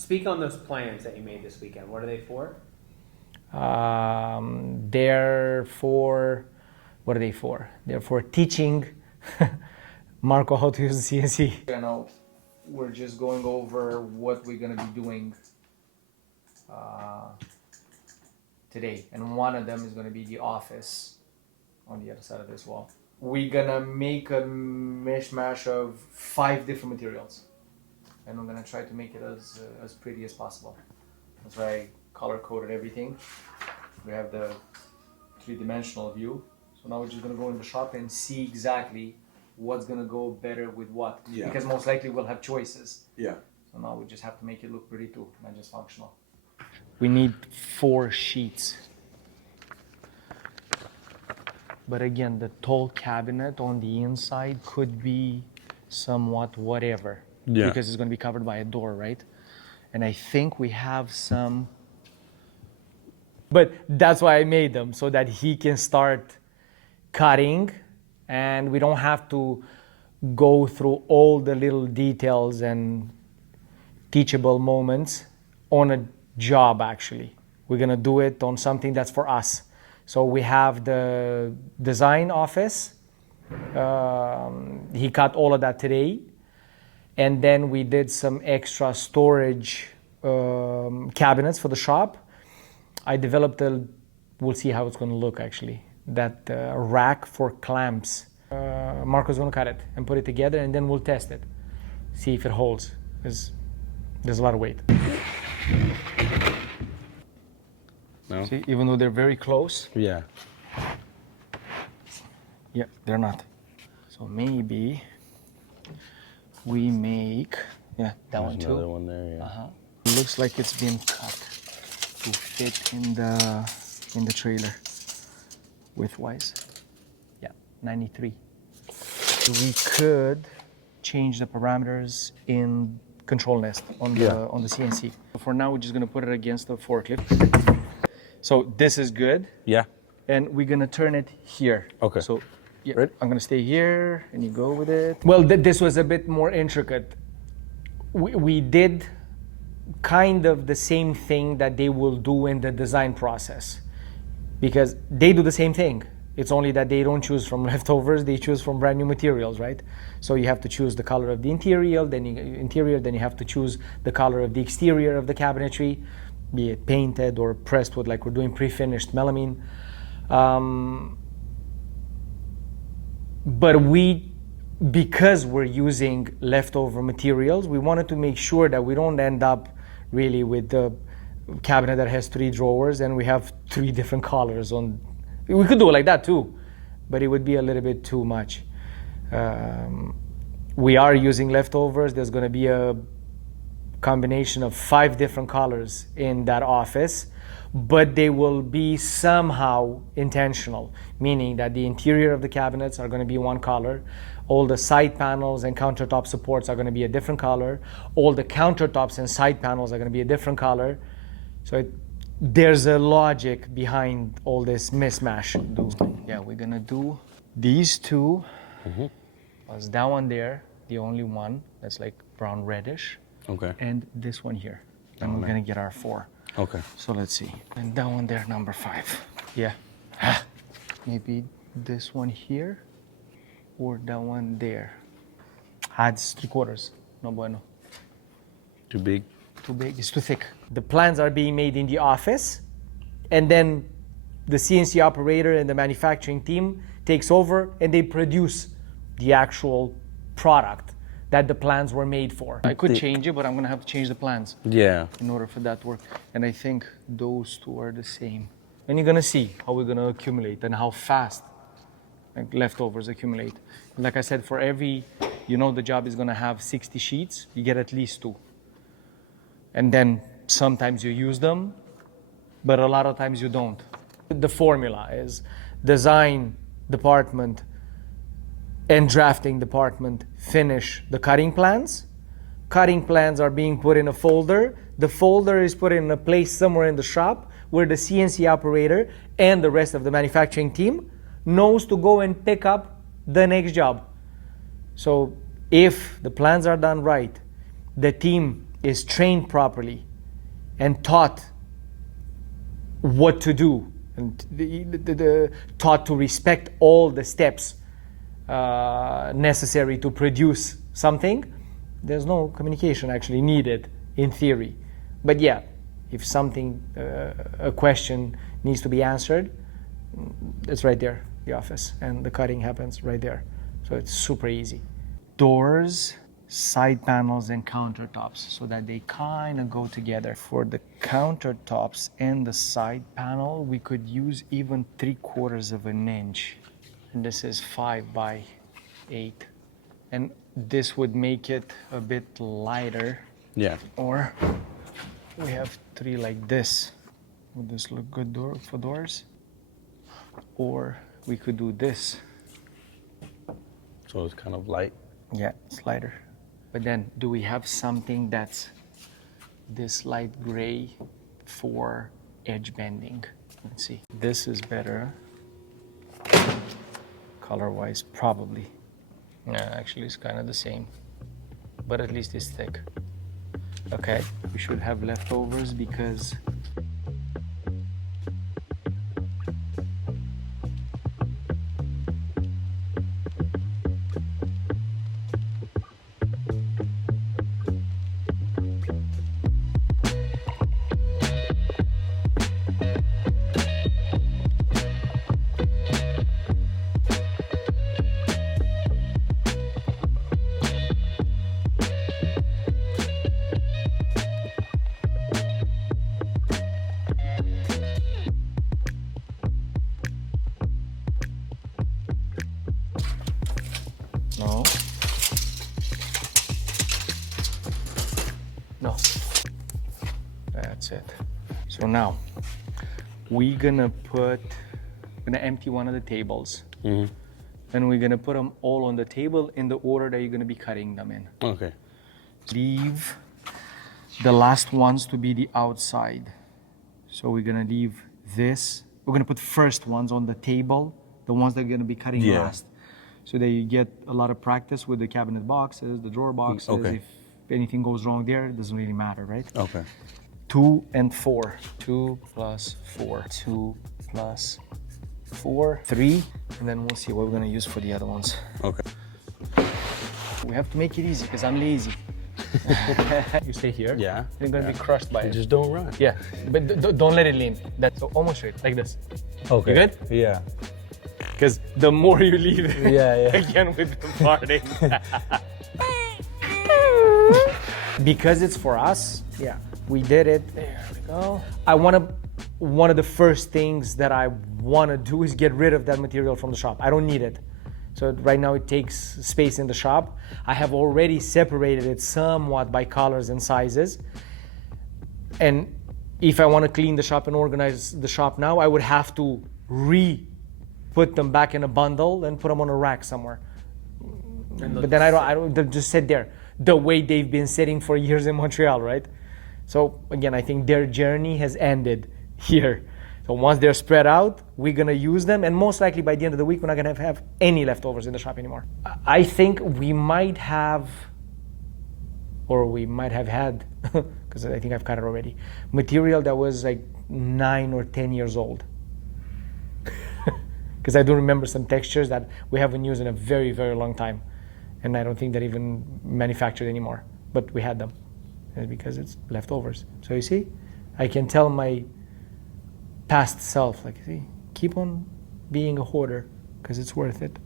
Speak on those plans that you made this weekend. What are they for? They're for, what are they for? They're for teaching Marco how to use the CNC. You know, we're just going over what we're gonna be doing today, and one of them is gonna be the office on the other side of this wall. We're gonna make a mishmash of 5 different materials, and I'm gonna try to make it as pretty as possible. That's why I color coded everything. We have the 3-dimensional view. So now we're just gonna go in the shop and see exactly what's gonna go better with what. Yeah. Because most likely we'll have choices. Yeah. So now we just have to make it look pretty too, not just functional. We need 4 sheets. But again, the tall cabinet on the inside could be somewhat whatever. Yeah. Because it's gonna be covered by a door, right? And I think we have some, but that's why I made them, so that he can start cutting and we don't have to go through all the little details and teachable moments on a job. Actually, we're gonna do it on something that's for us. So we have the design office. He cut all of that today. And then we did some extra storage cabinets for the shop. I developed we'll see how it's gonna look actually, that rack for clamps. Marco's gonna cut it and put it together, and then we'll test it. See if it holds, because there's a lot of weight. No? See, even though they're very close. Yeah. Yeah, they're not. So maybe we make, yeah, that There's one too. another one there, yeah. It looks like it's been cut to fit in the trailer width-wise. Yeah, 93. So we could change the parameters in control nest on the CNC. For now, we're just gonna put it against the forklift. So this is good. Yeah. And we're gonna turn it here. Okay. So yeah, Ready? I'm gonna stay here and you go with it. Well, this was a bit more intricate. We did kind of the same thing that they will do in the design process, because they do the same thing. It's only that they don't choose from leftovers, they choose from brand new materials, right? So you have to choose the color of the interior, then you have to choose the color of the exterior of the cabinetry, be it painted or pressed wood, like we're doing pre-finished melamine. But because we're using leftover materials, we wanted to make sure that we don't end up really with the cabinet that has 3 drawers and we have 3 different colors on. We could do it like that too, but it would be a little bit too much. We are using leftovers. There's going to be a combination of 5 different colors in that office, but they will be somehow intentional, meaning that the interior of the cabinets are going to be one color, all the side panels and countertop supports are going to be a different color, all the countertops and side panels are going to be a different color. So there's a logic behind all this mismatch. Yeah, we're going to do these 2. Plus that one there, the only one that's like brown reddish. Okay. And this one here. And we're gonna get our 4. Okay. So let's see. And that one there, number 5. Yeah. Maybe this one here or that one there. It's 3/4. No bueno. Too big? Too big. It's too thick. The plans are being made in the office, and then the CNC operator and the manufacturing team takes over and they produce the actual product that the plans were made for. I could change it, but I'm gonna have to change the plans Yeah. in order for that to work. And I think those 2 are the same. And you're gonna see how we're gonna accumulate and how fast like leftovers accumulate. Like I said, for every, the job is gonna have 60 sheets, you get at least 2. And then sometimes you use them, but a lot of times you don't. The formula is design department and drafting department finish the cutting plans. Cutting plans are being put in a folder. The folder is put in a place somewhere in the shop where the CNC operator and the rest of the manufacturing team knows to go and pick up the next job. So if the plans are done right, the team is trained properly and taught what to do, and taught to respect all the steps necessary to produce something, there's no communication actually needed in theory. But yeah, if something, a question needs to be answered, it's right there, the office, and the cutting happens right there. So it's super easy. Doors, side panels, and countertops, so that they kind of go together. For the countertops and the side panel, we could use even 3/4 of an inch. And this is 5 by 8. And this would make it a bit lighter. Yeah. Or we have 3 like this. Would this look good for doors? Or we could do this. So it's kind of light. Yeah, it's lighter. But then, do we have something that's this light gray for edge bending? Let's see. This is better. Color-wise, probably. Yeah, actually, it's kind of the same. But at least it's thick. Okay, we should have leftovers because no. No. That's it. So now, we're gonna empty one of the tables. Mm-hmm. And we're gonna put them all on the table in the order that you're gonna be cutting them in. Okay. Leave the last ones to be the outside. So we're gonna leave this. We're gonna put first ones on the table, the ones that are gonna be cutting last. So that you get a lot of practice with the cabinet boxes, the drawer boxes. Okay. If anything goes wrong there, it doesn't really matter, right? Okay. 2 and 4. 2 plus 4. 2 plus 4. 3. And then we'll see what we're gonna use for the other ones. Okay. We have to make it easy because I'm lazy. You stay here. Yeah. You're gonna be crushed by You it. just don't run. Yeah, but don't let it lean. That's almost straight, like this. Okay. You good? Yeah. Because the more you leave, Yeah. again with the farting. Because it's for us, yeah, we did it. There we go. One of the first things that I want to do is get rid of that material from the shop. I don't need it. So right now it takes space in the shop. I have already separated it somewhat by colors and sizes. And if I want to clean the shop and organize the shop now, I would have to put them back in a bundle and put them on a rack somewhere. But then I don't they'll just sit there the way they've been sitting for years in Montreal, right? So again, I think their journey has ended here. So once they're spread out, we're gonna use them, and most likely by the end of the week, we're not gonna have any leftovers in the shop anymore. I think we might have, or we might have had, because I think I've cut it already, material that was like 9 or 10 years old. Because I do remember some textures that we haven't used in a very, very long time. And I don't think they're even manufactured anymore. But we had them. And because it's leftovers. So you see, I can tell my past self, like, see, keep on being a hoarder because it's worth it.